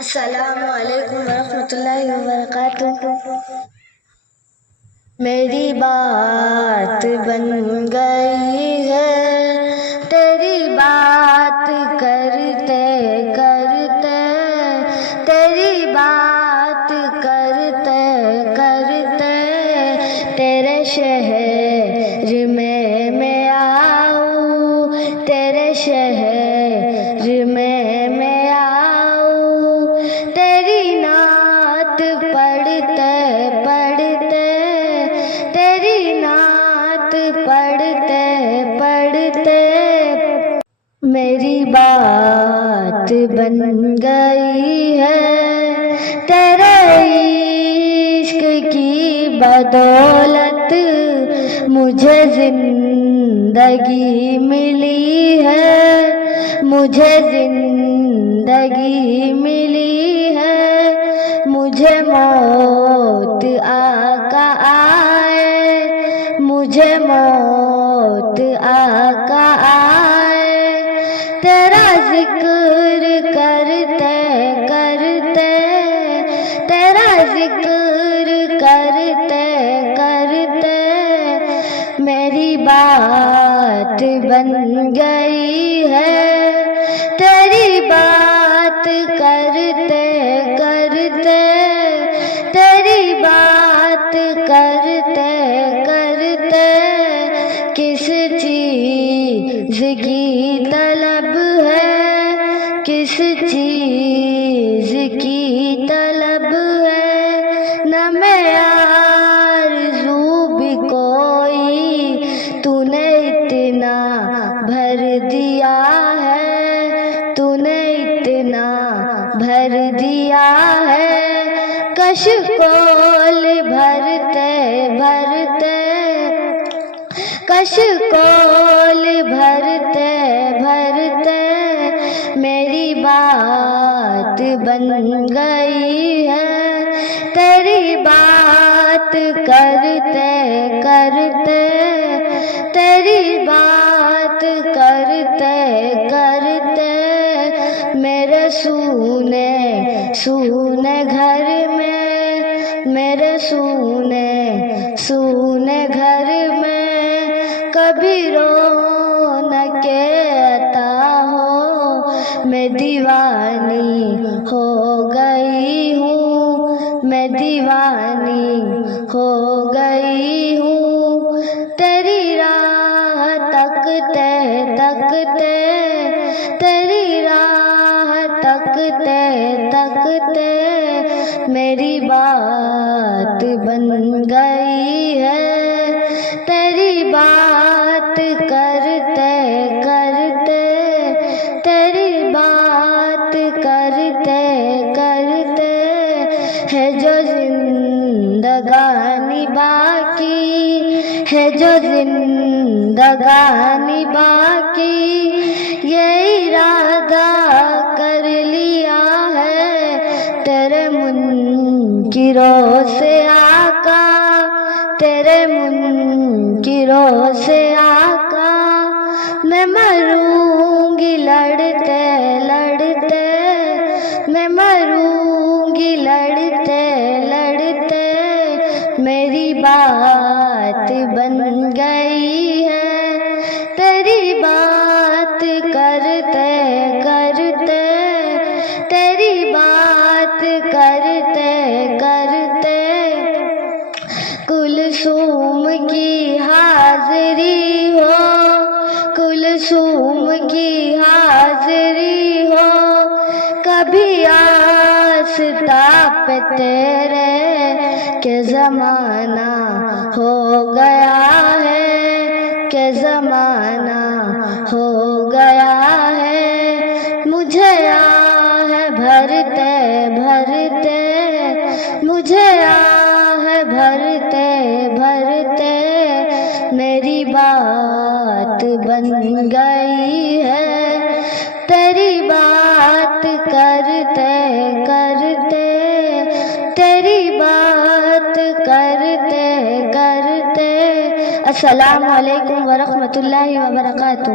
السلام علیکم ورحمۃ اللہ وبرکاتہ۔ میری بات بن گئی ہے تیری بات کرتے کرتے، تیری بات کرتے کرتے، تیرے شہر میں آؤں، تیرے شہر میں آؤں، تیری نعت پڑھتے پڑھتے، تیری نعت پڑھتے پڑھتے، میری بات بن گئی ہے تیرے عشق کی بدولت، مجھے زندگی ملی ہے، مجھے زندگی ملی ہے، مجھے موت آقا آئے، مجھے موت آقا آئے، تیرا ذکر کرتے کرتے، تیرا ذکر کرتے کرتے، میری بات بن گئی ہے تیری بات کرتے کرتے، تیری بات کرتے کرتے، کس چیز کی طلب ہے، کس چیز کی طلب ہے، نہ میں آرزو بھی کوئی، تو نے اتنا بھر دیا ہے، تو نے اتنا بھر دیا ہے، کشکول بھرتے بھرتے، کشکول بھرتے بھرتے، میری بات بن گئی ہے تیری بات کرتے کرتے، تیری بات کرتے کرتے، میرے سونے گھر میں، میرے سونے گھر میں، کبھی رونق عطا ہو، میں دیوانی ہو گئی ہوں، میں دیوانی ہو گئی ہوں، تیری راہ تکتے تکتے، تیری راہ تکتے تکتے، میری بات بن گئی ہے تیری بات کرتے کرتے، تیری بات کرتے کرتے، ہے جو زندگانی باقی، ہے جو زندگانی باقی، یہ ارادہ کر لیا ہے تیرے منکروں سے آقا، تیرے منکروں سے آقا، میں مروں گی لڑتے لڑتے، میں مروں گی لڑتے لڑتے، میری بات بن گئی ہے تیری بات کرتے کرتے، تیری بات کرتے کرتے، کلثوم کی حاضری ہو، کلثوم کی حاضری ہو، کبھی آستاپ تیرے کہ زمانہ ہو گیا ہے، کہ زمانہ ہو گیا ہے، مجھے آہ بھرتے بھرتے، مجھے آہ بھرتے بھرتے، میری بات بن گئی ہے تیری بات کرتے کرتے، تیری بات کرتے کرتے۔ السلام علیکم ورحمۃ اللہ وبرکاتہ۔